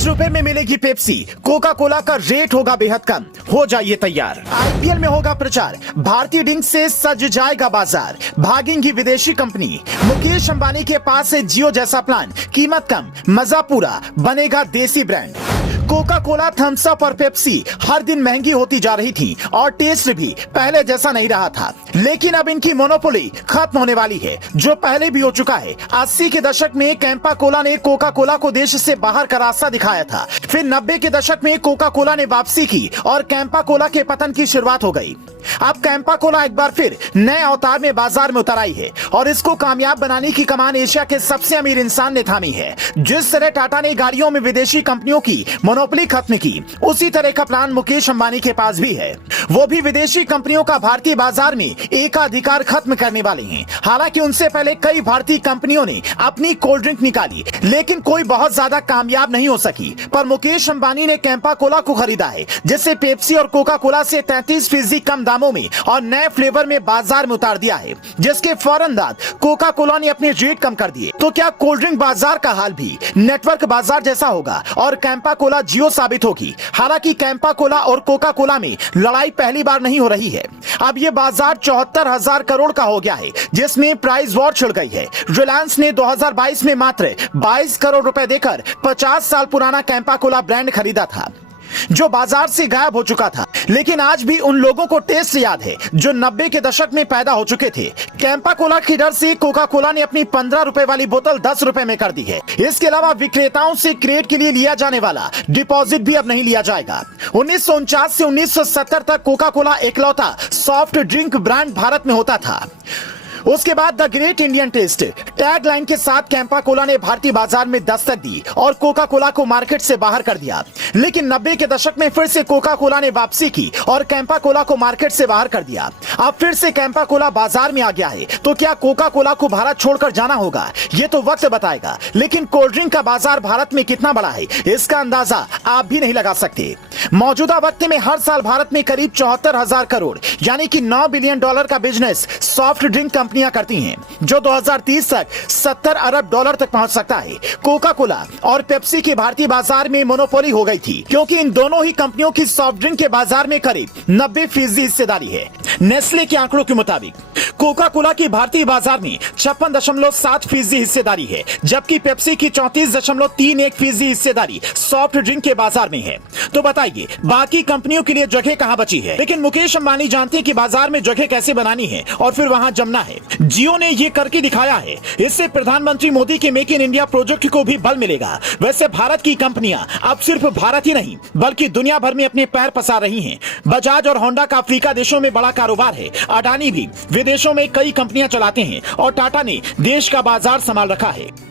₹5 में मिलेगी Pepsi, Coca Cola का रेट होगा बेहद कम, हो जाइए तैयार। आईपीएल में होगा प्रचार, भारतीय ड्रिंक से सज जाएगा बाजार, भागेंगी विदेशी कंपनी। मुकेश अंबानी के पास है जियो जैसा प्लान, कीमत कम, मजा पूरा, बनेगा देसी brand. Coca Cola, Thums Up और पेप्सी हर दिन महंगी होती जा रही थी और टेस्ट भी पहले जैसा नहीं रहा था, लेकिन अब इनकी मोनोपोली खत्म होने वाली है, जो पहले भी हो चुका है। 80 के दशक में कैंपा कोला ने कोका कोला को देश से बाहर का रास्ता दिखाया था। फिर 90 के दशक में कोका कोला ने वापसी की और कैंपा कोला के पतन की शुरुआत हो गई। अब कैंपा कोला एक बार फिर नए अवतार में बाजार में उतर आई है और इसको कामयाब बनाने की कमान एशिया के सबसे अमीर इंसान ने थामी है। जिस तरह टाटा ने गाड़ियों में विदेशी कंपनियों की मोनोपोली खत्म की, उसी तरह का प्लान मुकेश अंबानी के पास भी है। वो भी विदेशी कंपनियों का भारतीय बाजार में एकाधिकार खत्म करने वाले हैं। हालांकि उनसे पहले कई भारतीय कंपनियों ने अपनी कोल्ड ड्रिंक निकाली, लेकिन कोई बहुत ज्यादा कामयाब नहीं हो सकी। पर मुकेश अंबानी ने कैंपा कोला को खरीदा है, जिससे पेप्सी और कोका कोला से 33% कम दामों में और नए फ्लेवर में बाजार में उतार दिया है, जिसके फौरन बाद कोका कोला ने अपने रेट कम कर दिए। तो क्या कोल्ड ड्रिंक बाजार का हाल भी नेटवर्क बाजार जैसा होगा और कैंपा कोला जियो साबित होगी? हालांकि कैंपा कोला और कोका कोला में लड़ाई पहली बार नहीं हो रही है। अब ये बाजार 74,000 करोड़ का हो गया है, जिसमें प्राइस वॉर छिड़ गई है। रिलायंस ने 2022 में मात्र 22 करोड़ रुपए देकर 50 साल पुराना कैंपा कोला ब्रांड खरीदा था, जो बाजार से गायब हो चुका था। लेकिन आज भी उन लोगों को टेस्ट याद है जो 90 के दशक में पैदा हो चुके थे। कैंपा कोला की डर से कोका कोला ने अपनी ₹15 वाली बोतल ₹10 में कर दी है। इसके अलावा विक्रेताओं से क्रेट के लिए लिया जाने वाला डिपॉजिट भी अब नहीं लिया जाएगा। 1949 से 1970 तक कोका कोला एकलौता सॉफ्ट ड्रिंक ब्रांड भारत में होता था। उसके बाद the great Indian taste tag line के साथ कैंपा कोला ने भारतीय बाजार में दस्तक दी और कोका कोला को मार्केट से बाहर कर दिया। लेकिन 90 के दशक में फिर से कोका कोला ने वापसी की और कैंपा कोला को मार्केट से बाहर कर दिया। अब फिर से कैंपा कोला बाजार में आ गया है। तो क्या कोका कोला को भारत छोड़कर जाना होगा? ये तो वक्त बताएगा। लेकिन कोल्ड ड्रिंक का बाजार भारत में कितना बड़ा है, इसका अंदाजा आप भी नहीं लगा सकते। मौजूदा वक्त में हर साल भारत में करीब 74,000 करोड़ यानी कि $9 बिलियन का बिजनेस सॉफ्ट ड्रिंक कंपनियां करती हैं, जो 2030 तक $70 अरब तक पहुंच सकता है। कोका कोला और पेप्सी की भारतीय बाजार में मोनोपोली हो गई थी, क्योंकि इन दोनों ही कंपनियों की सॉफ्ट ड्रिंक के बाजार में करीब 90% हिस्सेदारी है। नेस्ले के आंकड़ों के मुताबिक कोका कोला की भारतीय बाजार में 56.7% हिस्सेदारी है, जबकि पेप्सी की 34.31% हिस्सेदारी सॉफ्ट ड्रिंक के बाजार में है। तो बताइए, बाकी कंपनियों के लिए जगह कहां बची है? लेकिन मुकेश अंबानी जानते हैं कि बाजार में जगह कैसे बनानी है और फिर वहां जमना है। जियो ने ये करके दिखाया है। इससे प्रधानमंत्री मोदी के मेक इन इंडिया प्रोजेक्ट को भी बल मिलेगा। वैसे भारत की कंपनियां अब सिर्फ भारत ही नहीं बल्कि दुनिया भर में अपने पैर पसार रही हैं। बजाज और होंडा का अफ्रीका देशों में बड़ा कारोबार है। अडानी भी विदेशों में कई कंपनियां चलाते हैं और टाटा ने देश का बाजार संभाल रखा है।